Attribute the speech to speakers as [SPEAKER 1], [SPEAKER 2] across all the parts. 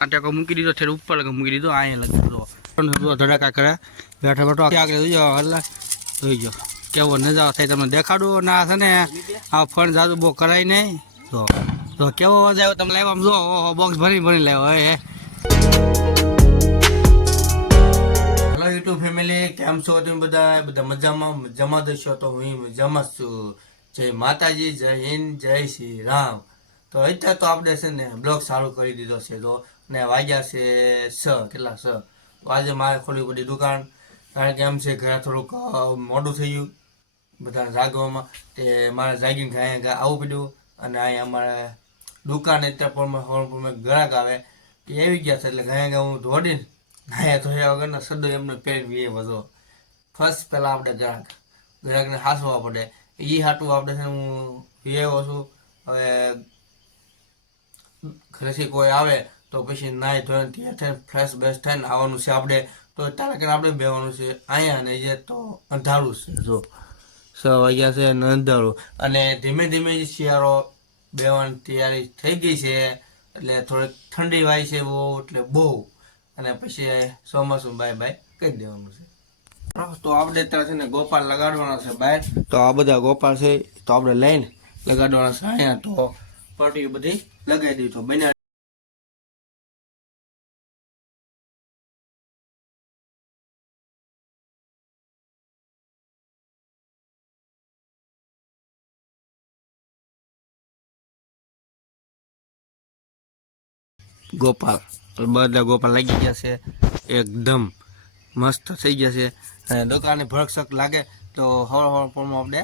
[SPEAKER 1] આ ટેકો મૂકી દીધો છે ઉપર લગે મૂકી દીધો અહીંયા લખી દીધો ધડાકા કરે બેઠા બેઠો આગળ જોઈ જાઓ જોઈ જાઓ. કેવો નજારો થાય, તમને દેખાડું. ના છે ને, આ ફંડ જાદુ બહુ કરાય નહીં. તો તો કેવો અવાજ તમે લાવ્યો આમ જો, ઓહો બોક્સ ભરી ભરી લાવ્યો હે યુટ્યુબ ફેમિલી કેમ છો તમે બધા બધા મજામાં? મજામાં દશો તો હું મજામાં છું. જય માતાજી, જય હિન્દ, જય શ્રી રામ. તો અત્યારે તો આપણે છે ને બ્લોગ સારું કરી દીધો છે તો ને વાગ્યા છે સ કેટલા સ તો મારે ખોલી બધી દુકાન, કારણ કે એમ છે ઘરે થોડુંક મોડું થઈ ગયું. બધા જાગવામાં તે મારે જાગીને અહીંયા આવવું પડ્યું અને અહીંયા અમારે દુકાન અત્યારે પણ ગ્રાહક આવે એ આવી ગયા છે એટલે ગયા હું દોડીને અહીંયા ધોયા વગરના સદો એમનો પહેરી એ વધો ફર્સ્ટ પહેલાં આપણે ગ્રાહક, ગ્રાહકને હાંસવા પડે. એ હાટું આપણે છે હું વિયેવો છું હવે ઘરેથી કોઈ આવે તો પછી નાય ધોઈને ત્યાં થઈને ફ્રેશ બ્રેશ થઈને આવવાનું છે આપણે. તો ત્યારે કે આપણે બેવાનું છે. અહીંયા ને જે તો અંધારું છે, જો. છ વાગ્યા છે અને અંધારું. અને ધીમે ધીમે જે શિયાળો બેવાની તૈયારી થઈ ગઈ છે, એટલે થોડીક ઠંડી વાય છે બહુ, એટલે બહુ. અને પછી ચોમાસું બાય બાય કહી દેવાનું છે. તો આપણે ત્યાં છે ને ગોપાલ લગાડવાનો છે બહાર તો આ બધા ગોપાલ છે તો આપણે લઈને લગાડવાના છે. અહીંયા તો પટ્ટી બધી લગાવી દીધું બન્યા ગોપાલ. બધા ગોપાલ લાગી ગયા છે. એકદમ મસ્ત થઈ ગયા છે. અને દુકાને ભરકસક લાગે તો હળ હળ પણ આપણે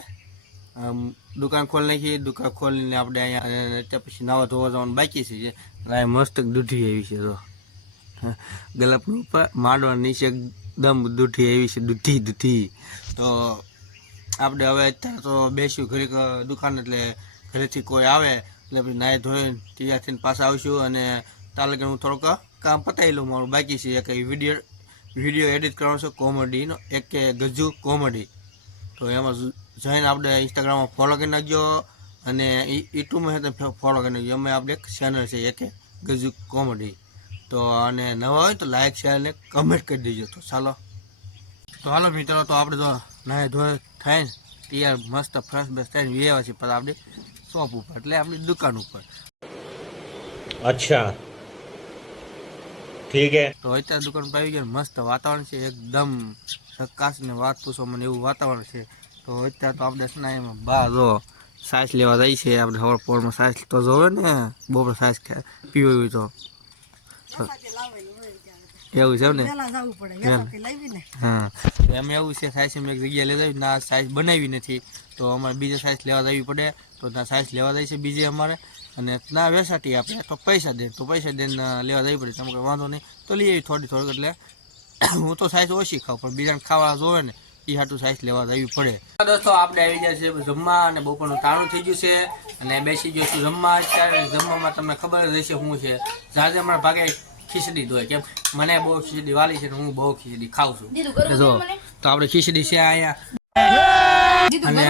[SPEAKER 1] દુકાન ખોલી નાખીએ. દુકાન ખોલીને આપણે અહીંયા, ત્યાં પછી નાવા ધોવા જવાનું બાકી છે અહીંયા મસ્ત દૂધી આવી છે તો ગલપનું ઉપર માંડવા નીચે એકદમ દૂધી આવી છે. દૂધી દૂધી. તો આપણે હવે અત્યારે તો બેસ્યું ઘરે દુકાન એટલે ઘરેથી કોઈ આવે એટલે પછી નાહી ધોઈને તૈયાર થઈને પાછા આવીશું અને તાર હું થોડોક કામ પતાવી લઉં મારું. બાકી છે એક વીડિયો વીડિયો એડિટ કરવાનો છે કોમેડીનો એક કે ગજુ કોમેડી તો એમાં જઈને આપણે ઇન્સ્ટાગ્રામમાં ફોલો કરી નાખજો અને યુટ્યુબમાં છે તો ફોલો કરી નાખજો. અમે આપણે એક ચેનલ છે, એક ગજુ કોમેડી તો અને નવા હોય તો લાઈક શેર અને કમેન્ટ કરી દેજો. તો ચાલો. તો હાલો મિત્રો, તો આપણે તો નાય ધોય થઈને તૈયાર મસ્ત ફ્રેશ બેસ થાય વ્યવહાર છે પછી આપણી શોપ ઉપર, એટલે આપણી દુકાન ઉપર.
[SPEAKER 2] અચ્છા. ઠીક હે?
[SPEAKER 1] તો અત્યારે દુકાન પર આવી ગયા મસ્ત વાતાવરણ છે એકદમ સકાશ ને વાત પૂછો મને એવું વાતાવરણ છે. તો અત્યારે તો આપણે સ્નાયુમાં બા જો સાસ લેવા જાય છે આપણે હવાર પોળમાં સાસ તો જોવે ને બપોર સાસ પીવો હોય તો. એવું છે ને? હા. એમ એવું છે સાઈસ એમ એક જગ્યાએ લઈ આવી ના સાઈઝ બનાવી નથી. તો અમારે બીજે સાઈઝ લેવા જવી પડે. તો ના સાઈઝ લેવા જાય છે બીજે અમારે. અને ના વેસાટી આપે તો પૈસા દે તો પૈસા દઈને લેવા જવી પડે. તમે વાંધો નહીં. તો લઈ આવી થોડી થોડીક એટલે હું તો સાઈઝ ઓછી ખાઉં પણ બીજાને ખાવા જોવે ને એ હાટું સાઈઝ લેવા જવી પડે. દોસ્તો આપણે આવી ગયા છે જમવા અને બપોરનું તાણું થઈ ગયું છે અને બેસી ગયો છું જમવા. અત્યારે જમવામાં તમને ખબર જ હશે શું છે. જાજે હમણાં ભાગે ખીચડી દોય કેમ મને બહુ ખીચડી વાલી છે ને હું બહુ ખીચડી ખાઉં છું. જો તો આપણે ખીચડી છે અહીંયા. અને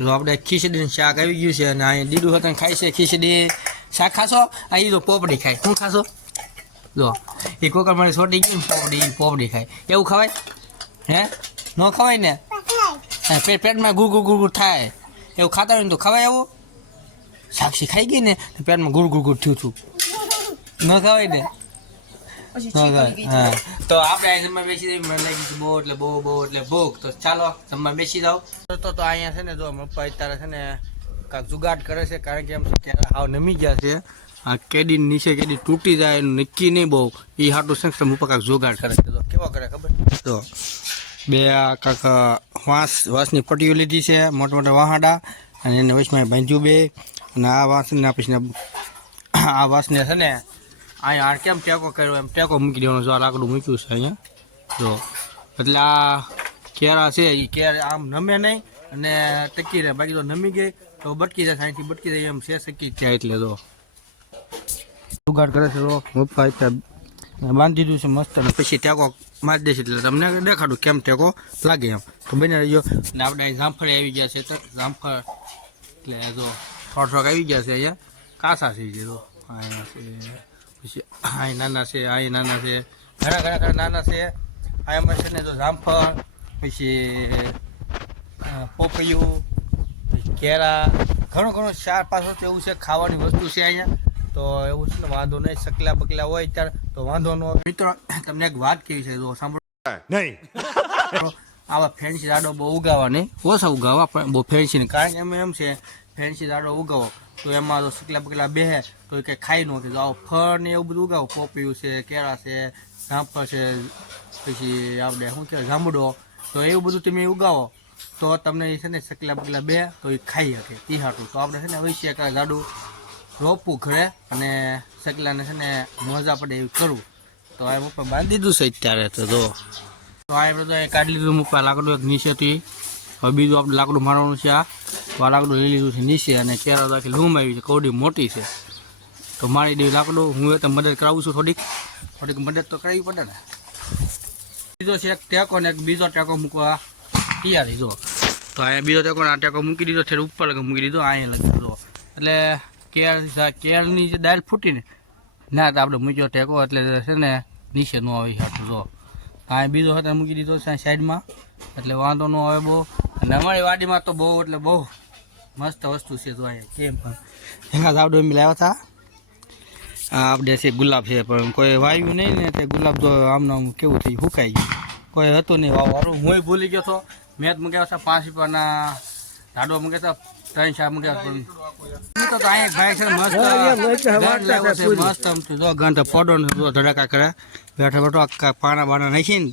[SPEAKER 1] જો આપણે ખીચડીનું શાક આવી ગયું છે અને અહીંયા દીદું હતા ખાય છે ખીચડી. શાક ખાશો? આ જો પોપડી ખાય. શું ખાશો? જો એ કોકર મારી છોટી ગયું પોપડી પોપડી ખાય. એવું ખવાય? હે? ન ખવાય ને? પેટ પેટમાં ગુર ગુર ગુર ગુર થાય. એવું ખાતા હોય ને તો ખવાય એવું સાક્ષી ખાઈ ગઈ ને પેટમાં ગુર ગુર ગુર થયું હતું ન ખવાય ને? ન ખવાય હા તો આપણે આ જમવા બેસી જઈએ મને લાગી બહુ એટલે બહુ બહુ એટલે ભૂખ. તો ચાલો જમવા બેસી જાઓ. તો તો અહીંયા છે ને જો પપ્પા અત્યારે છે ને કાંક જુગાડ કરે છે કારણ કે એમ છે ત્યારે હાવ નમી ગયા છે. આ કેડી નીચે કેડી તૂટી જાય એનું નક્કી નહીં બહુ. એ હાટું ને પપ્પા કાંક જુગાડ કરે છે. તો કેવો કરે ખબર? તો બે આ કાંક વાંસ વાંસની પટ્ટીઓ લીધી છે મોટા મોટા વાહાડા અને એને વચમાં બાંધ્યું બે. અને આ વાંસને પછી આ વાંસને છે ને અહીંયા આ કેમ ટેકો કર્યો? એમ ટેકો મૂકી દેવાનો જો આ લાકડું મૂક્યું છે અહીંયા. જો. એટલે આ કેળા છે એ કેરા, આમ નમે નહીં અને ટકી રહે. બાકી તો નમી ગઈ. તો બટકી જાય અહીંથી બટકી જાય, એમ છે શકી જાય એટલે તો જુગાડ કરે છે તો અત્યારે બાંધી દીધું છે મસ્ત પછી ટેકો મારી દેશે એટલે તમને દેખાડું કેમ ટેકો લાગે એમ. તો બને રહીજો અને આપણે જામફળ આવી ગયા છે તો જામફળ એટલે જો. થોડ થોડાક આવી ગયા છે અહીંયા. કાસા છે ગયો તો અહીંયા પછી આ નાના છે આ નાના છે. ઘણા ઘણા ઘણા નાના છે. આ એમાં છે ને તો જામફળ પછી પોપૈયું પછી કેળા ઘણું ઘણું ચાર પાંચ વસ્તુ એવું છે ખાવાની વસ્તુ છે અહીંયા. તો એવું છે ને વાંધો નહીં. સકલા બકલા હોય ત્યારે તો વાંધો ન મિત્રો તમને એક વાત કેવી છે? જો સાંભળો.
[SPEAKER 2] નહીં.
[SPEAKER 1] આવા ફેન્સી દાડો બહુ ઉગાવવા નહીં ઓછા ઉગાવવા પણ બહુ ફેન્સી કારણ કે એમાં એમ છે ફેન્સી દાડો ઉગાવો. તો એમાં તો સકલા બકલા બેહે, તો એ કંઈ ખાઈ ન કે આવો ફળ ને એવું બધું ઉગાવો, પોપીયું છે, કેળા છે જામફળ છે, પછી આપણે શું કહેવાય જાંબુડો તો એવું બધું તમે ઉગાવો, તો તમને એ છે ને સકલા બકલા બે તો એ ખાઈ શકે તિહાટું તો આપણે છે ને અવશ્ય કાંઈ જાડું રોપવું ઘરે અને સકલાને છે ને મજા પડે એવું કરવું. તો આ ઉપર બાંધી દીધું છે અત્યારે તો, જો. તો આ બધું કાઢી લીધું, મૂકવા લાકડું એક નીચેથી. હવે બીજું આપણે લાકડું મારવાનું છે આ. લાકડું લઈ લીધું છે નીચે અને કેરા આખી લૂમ આવી છે કોડી મોટી છે. તો મારી દેવી લાકડું, હું એ તો મદદ કરાવું છું થોડીક. થોડીક મદદ તો કરાવી પડે ને. બીજો છે એક ટેકો ને એક બીજો ટેકો મૂકવા તૈયાર જો તો અહીંયા બીજો ટેકો આ ટેકો મૂકી દીધો છે ઉપર મૂકી દીધો, અહીંયા લગી દીધો એટલે કેળ કેળની જે દાળ ફૂટીને ના તો આપણે મૂક્યો ટેકો, એટલે છે ને નીચે ન આવી શકતું જો હા બીજો હતો, મૂકી દીધો છે સાઈડમાં. એટલે વાંધો ન આવે બહુ. અને અમારી વાડીમાં તો બહુ, એટલે બહુ મસ્ત વસ્તુ છે તો અહીંયા કેમ પણ. એના એમ લાવ્યા હતા. આપણે છે ગુલાબ છે પણ કોઈ વાવ્યું નહીં ને તે ગુલાબ તો આમને આમ કેવું થયું સુકાઈ ગયું. કોઈ હતું નહીં વાવવાનું હું ભૂલી ગયો હતો મેં જ મૂક્યા હતા પાંચ રૂપિયાના ઝાડવા મૂક્યા હતા ત્રણ ચાર મૂક્યા પણ તો તો અહીંયા ભાઈ છે મસ્ત મસ્ત આમ જો ગંધ ફોડો ને જો ધડાકા કરે. બેઠા બેઠો પાણા બાણા નાખીને.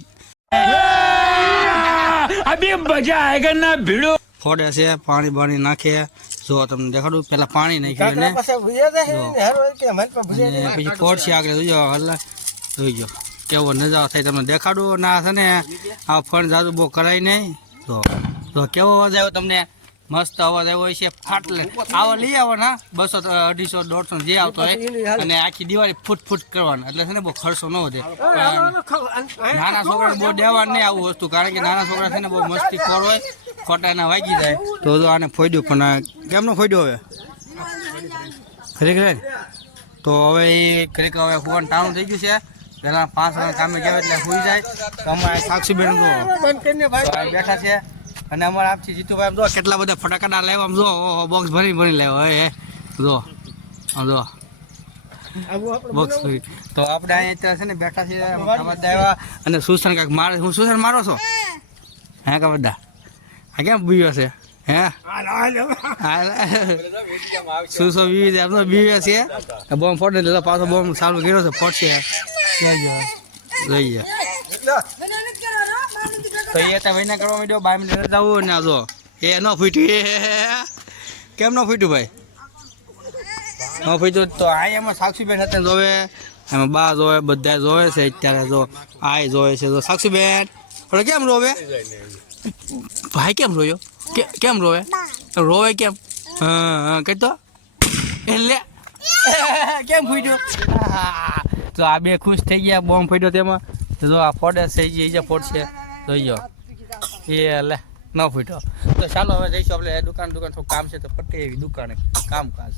[SPEAKER 2] અભી મજા આયેગા ના ભીડો.
[SPEAKER 1] ફોડે છે પાણી બાણી નાખે. જો તમને દેખાડું પેલા પાણી નાખ્યું એને. પછી ફોડશે આગળ જોઈજો હલ્લા જોઈજો કેવો નજારો થાય તમને દેખાડું. ના છે ને આ ફળ જાદુ બહુ કરાય નહીં. તો તો કેવો અવાજ આવ્યો તમને? મસ્ત અવાજ આવ્યો છે ફાટલે. આવો લઈ આવો ના બસો અઢીસો દોઢસો જે આવતો હોય. અને આખી દિવાળી ફૂટ ફૂટ કરવાના. એટલે છે ને બહુ ખર્ચો ન વધે. નાના છોકરાને બહુ દેવાનું નહીં આવું વસ્તુ કારણ કે નાના છોકરા છે ને બહુ મસ્તી ખોર હોય. ખોટા એના વાગી જાય. તો તો આને ફોડ્યું પણ કેમનો ફોડ્યો હવે? ખરેખર? તો હવે એ ખરેખર હવે ફોન ટાણું થઈ ગયું છે. પેલા પાંચ વાગે કામે ગયા એટલે સુઈ જાય. તો અમારે સાક્ષી બેન બેઠા છે. અને અમારે આપથી જીતુભાઈ આમ જો કેટલા બધા ફટાકડા લાવ્યા આમ જો. બોક્સ ભરી ભરી લાવ્યો. હે જો જો. બોક્સ ભરી. તો આપણે અહીંયા અત્યારે છે ને બેઠા છીએ અને સુસન કાંઈક મારે હું સુસન મારો છો? હે. કા બધા? આ કેમ બીવ્યો છે? હે? શું શું બીવી છે? આપનો બીવે છે? બોમ્બ ફોટો લીધો પાછો બોમ્બ ચાલુ કર્યો છે ફોટશે જોઈએ તો એ તો ભાઈને કરવા માંડ્યો બાર મિનિટ જવું ને આ જો. એ ન ફૂટ્યું એ કેમ ન ફૂટ્યું ભાઈ? ન ફૂટ્યું તો આ એમાં સાક્ષીબેન સાથે જોવે. એમાં બા જોવે બધા જોવે છે અત્યારે જો આ જોવે છે. જો સાક્ષીબેન પણ કેમ રોવે? ભાઈ કેમ રોયો? કેમ રોવે? રોવે કેમ? હા કહી તો એટલે કેમ ફૂટ્યો? તો આ બે ખુશ થઈ ગયા, બોમ્બ ફૂટ્યો તેમાં. તો જો આ ફોડે થઈ ગઈ જે ફોડશે જોઈજો એ લે ન ફૂટ્યો. તો ચાલો હવે જઈશું આપણે દુકાન દુકાન થોડું કામ છે તો પટ્ટી એવી દુકાને કામ કાજ